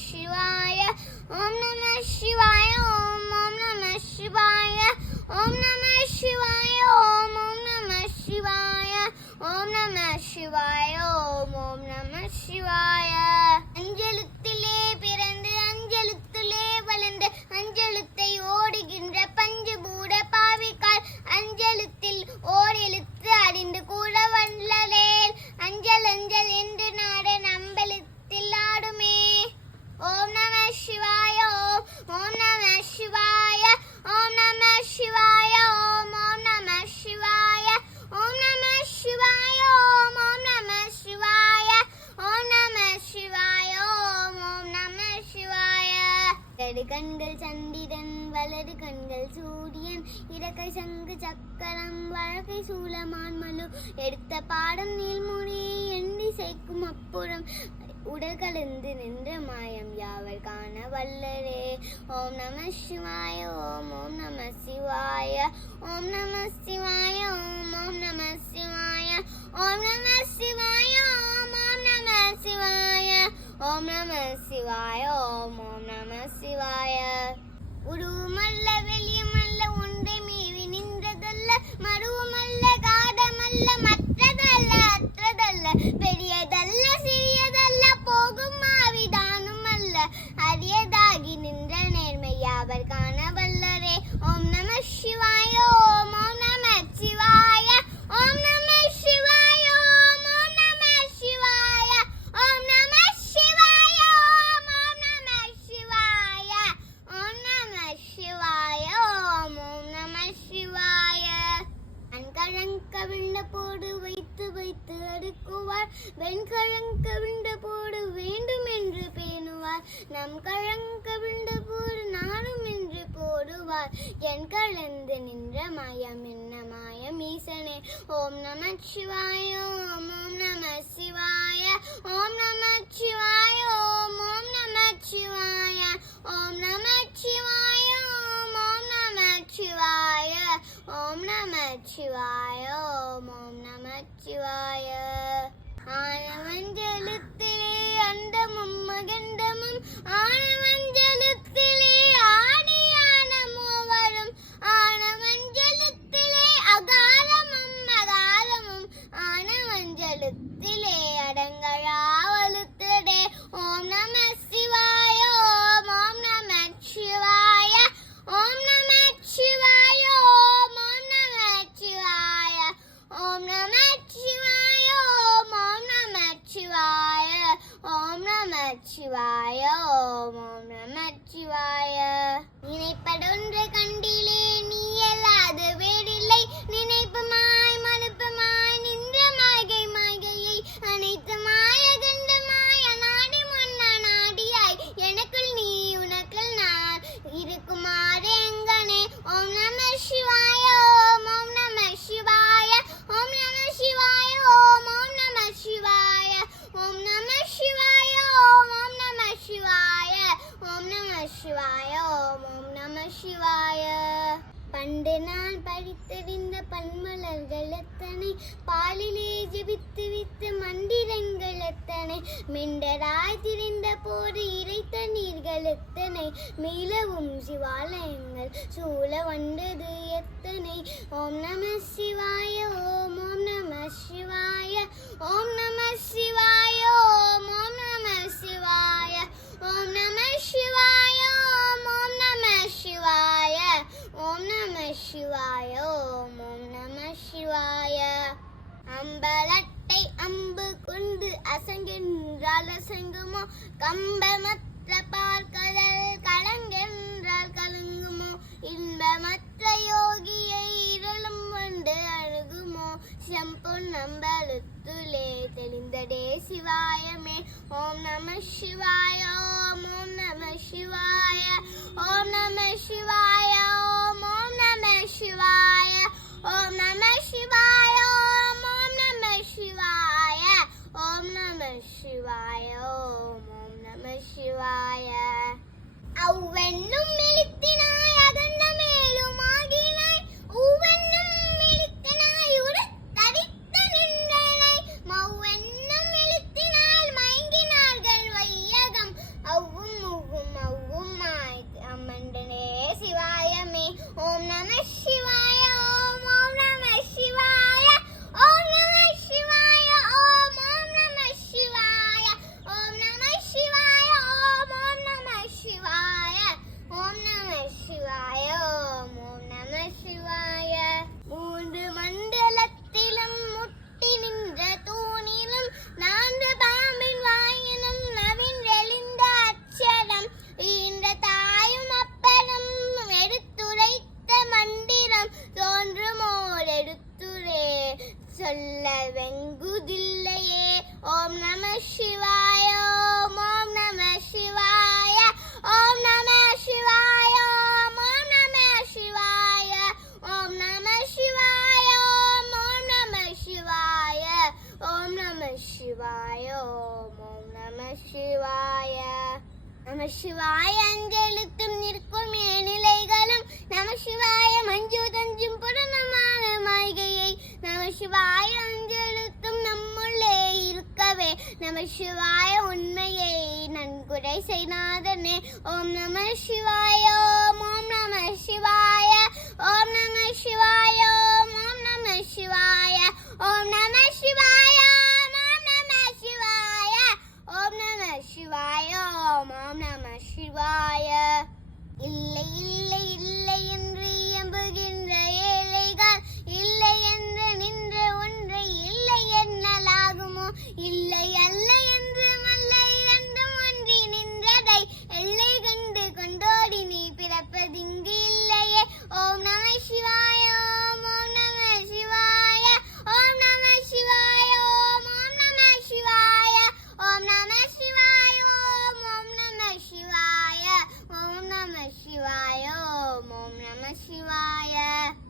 சிவாய ஓம் நம சிவாய ஓம் ஓம் நம சிவாய ஓம் நம சிவாய ஓம் ஓம் நம சிவாய ஓம் நம சிவாய ஓம் ஓம் நம சிவாய. அஞ்செழுத்திலே பிறந்து அஞ்செழுத்திலே வளர்ந்து அஞ்செழுத்தை ஓடுகின்ற பஞ்சபூட பாவிக்கால் அஞ்செழுத்தில் ஓர் எழுத்து அறிந்து கூட வல்லலேல் அஞ்சல் அஞ்சல் என்று நாட நம்பெழுத்தில் ஆடுமே. ஓம் நம சிவாய ஓம் ஓம் நம சிவாய ஓம் நம சிவாய ஓம் ஓம் நம சிவாய ஓம் நம சிவாய ஓம் ஓம் நம சிவாய ஓம் நம சிவாய ஓம் ஓம் நம சிவாய. இடது கண்கள் சந்திரன் வலது கண்கள் சூரியன் இடக்கை சங்கு சக்கரம் வழக்கை சூலமான் மலு எடுத்த பாடம் நீள்முடி எண்ணி சேர்க்கும் அப்புறம் உடல் கலந்து நின்ற மாயம் யாவர் காண வல்லரே. ஓம் நம சிவாய ஓம் ஓம் நம சிவாய ஓம் நம சிவாய ஓம் ஓம் நம சிவாய ஓம் நம சிவாய ஓம் ஓம் நம சிவாய ஓம் நம சிவாய ஓம் ஓம் நம சிவாய. உருவமல்ல வெளியுமல்ல ஒன்றை மீறி நின்றதல்ல மருவமல்ல காதமல்ல மற்றதல்ல அற்றதல்ல பெரியதல்ல சிறியதல்ல போகும் மாவிதானும் அல்ல அரியதாகி நின்ற நேர்மை யாவர் காண வல்லரே. ஓம் நம சிவாய ஓம் ஓம் நம சிவாய ஓம் நம சிவாய ஓம் ஓம் நம சிவாய ஓம் நம சிவாய ஓம் ஓம் நம சிவாய ஓம் நம சிவாய ஓம் ஓம் நம சிவாய. அன்கழங்க விண்ட போடு வைத்து வைத்து அடுக்குவார் வெண்கழங்க விண்ட போடு வேண்டும் என்று பேணுவார் நம் கழங்க விண்ட போடு நானும் என்று போடுவார் என் கலந்து நின்ற மாயம் என்ன மாயம் ஈசனே. ஓம் நம சிவாய ஓம் ஓம் நம சிவாய ஓம் நம சிவாய ஓம் ஓம் நம சிவாய ஓம் நம சிவாய ஓம் ஓம் நம சிவாய ஓம் நம சிவாய ஓம் ஓம் நம சிவாய. ஆனவஞ்சலுத்திலே அண்டமும் மகண்டமும் ஆனவஞ்சலுத்திலே ஆடியான மூவரும் ஆனவஞ்சலுத்திலே அகாலமும் அகாலமும் ஆனவஞ்சலுத்திலே அடங்கழாவலுத்திலே. ஓம் நம சிவாய ஓம் ஓம் நம சிவாய ஓம் நம சிவாய ஓம் ஓம் நம சிவாய ஓம் நம சிவாய ஓம் ஓம் நம சிவாய ஓம் நம சிவாய ஓம் ஓம் நம சிவாய. நினைப்படொன்று கண்டிலே நீ அல்லாத வேறில்லை நினைப்புமாய் மனுப்புமாய் நின்ற மாய்கை மாய்கையை அனைத்து மாய கண்டமாய் நாடி முன்னா நாடியாய் எனக்குள் நீ உனக்குள் நான் இருக்குமாறு எங்கனே. ஓம் நம சிவாய ஓம் ஓம் நம சிவாய ஓம் நம சிவாய ஓம் ஓம் நம சிவாய ஓம் நம சிவாய ஓம் ஓம் நம சிவாய ஓம் நம சிவாய ஓம் ஓம் நம சிவாய. பண்டு நான் படித்தறிந்த பன்மலர்கள் எத்தனை பாலிலே ஜெபித்து வித்து மந்திரங்கள் எத்தனை மிண்டராய் திரிந்த போது இறைத்த நீர்கள் எத்தனை மீளவும் சிவாலயங்கள் சூழ வந்தது எத்தனை. ஓம் நம சிவாய ஓம் ஓம் நம சிவாய ஓம் நம சிவாய ஓம் ஓம் நம சிவாய ஓம் நம சிவாய ஓம் ஓம் நம சிவாய ஓம் நம சிவாய ஓம் ஓம் நம சிவாய. அம்பலட்டை அம்பு கொண்டு அசங்கென்றால் அசங்குமோ கம்பமற்ற பார்க்கடல் கலங்கென்றால் கலங்குமோ இன்பமற்ற யோகியை இருளும் கொண்டு அணுகுமோ செம்பொன் நம்பலுத்துலே தெளிந்ததே சிவாயமே. ஓம் நம சிவாய ஓம் ஓம் நம சிவாய ஓம் நம சிவாய ஓம் ஓம் நம சிவாய ஓம் நம சிவாய ஓம் ஓம் நம சிவாய ஓம் நம சிவாய ஓம் ஓம் நம சிவாய. அவ்வென்னும் மெலித்தினாய் அகன்ற மேலும் ஆகினாய் ஒவ்வென்னும் மெலித்தினாய் உடத்தடித்த நின்றனாய் மவ்வென்னும் மெலித்தினால் மயங்கினார்கள் வையகம் அவ்வும் நம சிவாய அஞ்செழுத்தும் நிற்கும் ஏநிலைகளும் நம சிவாய மஞ்சு தஞ்சும் புரணமான மாய்கையை நம சிவாய அஞ்செழுத்தும் நம்முள்ளே இருக்கவே நம சிவாய உண்மையை நன்குரை செய்நாதனே ஓம் நம சிவாய ஓம் நம சிவாய ஓம் நம சிவாய ஓம் நம சிவாய ஓம் நம சிவாய ஓம் நம சிவாய ஓம் நம சிவாய ஓம் நம சிவாய. இல்லை இல்லை இல்லை என்று எம்புகின்ற ஏழைகள் இல்லை என்று நின்ற ஒன்றை இல்லை என்னலாகுமோ இல்லை அல்ல என்று மல்லை இரண்டும் ஒன்றி நின்றதை எல்லை கண்டு கொண்டோடி நீ பிறப்பதிங்கு இல்லையே ஓம் நம சிவாய ஓம் நம சிவாய ஓம் நம சிவாய ஓம் நம சிவாய ஓம் நம சிவாய ஓம் நம சிவாய ஓம் நம சிவாய ஓம் நம சிவாய.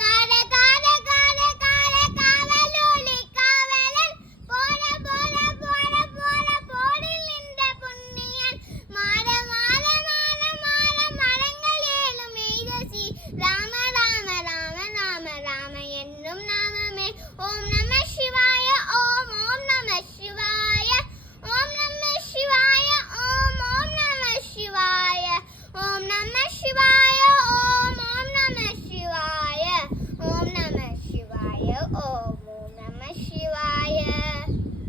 கார கார கார கார காவலோலி காவலன் போல போல போல போல போடில் நின்ற புண்ணியன் மாற மாற மாற மாற மரங்கள் ஏழும் எய்தசி ராம ராம ராம ராம ராம என்னும் நாமமே ஓம் நம சிவாய ஓம் நம சிவாய ஓம் நம சிவாய ஓம் நம சிவாய ஓம் நம சிவாய ஓம் நம சிவாய ஓம் நம சிவாய ஓம் நம சிவாய.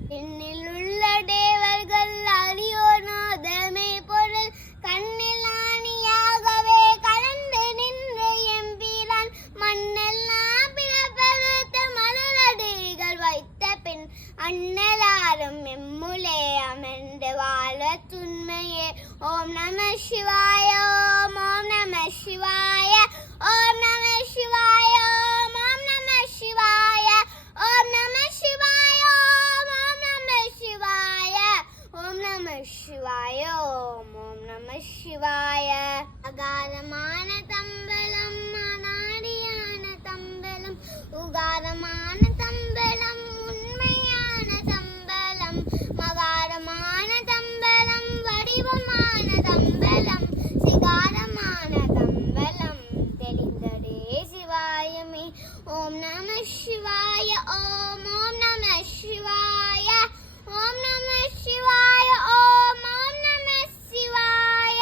விண்ணில் உள்ள தேவர்கள் அறியோர் நாதமே பொருள் கண்ணில் ஆணியாகவே கலந்து நின்ற எம்பிரான் மண்ணெல்லாம் பிறப்பெடுத்த மலரடிகள் வைத்த பின் அண்ணலாரும் எம்முலே அமர்ந்து வாழ துண்மையே ஓம் நம சிவாய ஓம் நம சிவாய ஓம் நம சிவாய ஓம் நம சிவாய ஓம் நம சிவாய ஓம் நம சிவாய ஓம் நம சிவாய ஓம் நம சிவாய. அகாரமான தம்பலம் நாடியான தம்பலம் உகாரமான தம்பலம் உண்மையான தம்பலம் மகாரமான தம்பலம் வடிவமான தம்பலம் சிகாரமான தம்பலம் தெரிந்ததே சிவாயமே ஓம் நம சிவாய ஓம் நம சிவாய ஓம் நம சிவாய ஓம் நம சிவாய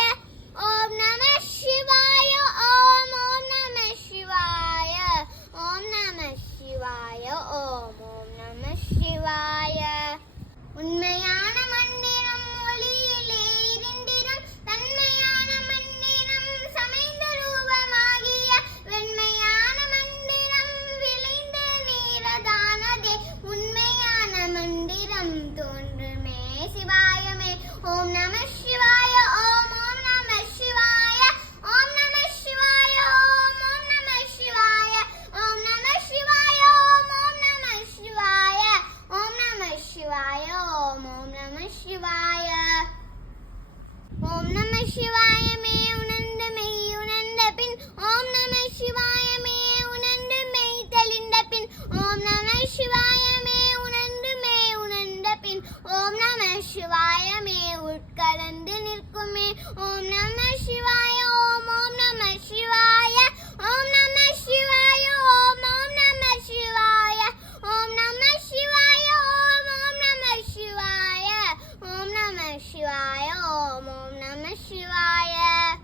ஓம் நம சிவாய ஓம் நம சிவாய ஓம் நம சிவாய ஓம் நம சிவாய. உண்மையான மந்திரம் ஒளியிலே இருந்திடும் தன்மையான மந்திரம் சமைந்த ரூபமாகிய வெண்மையான மந்திரம் விளைந்த நீரதானதே உண்மையான மந்திரம் தோன்றுமே சிவாயமே ஓம் நம சிவாய ஓம் நம சிவாய ஓம் நம சிவாய ஓம் நம சிவாய ஓம் நம சிவாய ஓம் நம சிவாய ஓம் நம சிவாய ஓம் நம சிவாய. ஓம் நம சிவாயமே உணர்ந்த மெய் உணர்ந்த பின் ஓம் நம சிவாயமே உணர்ந்து மெய் தெளிந்த பின் ஓம் நம சிவாயமே உணர்ந்து மெய் உணர்ந்த பின் ஓம் நம சிவாயமே உட்கலந்து நிற்குமே ஓம் நம சிவாய ஓம் நம சிவாய ஓம் நம சிவாய ஓம் நம சிவாய ஓம் நம சிவாய ஓம் நம சிவாய ஓம் நம சிவாய ஓம் நம சிவாய.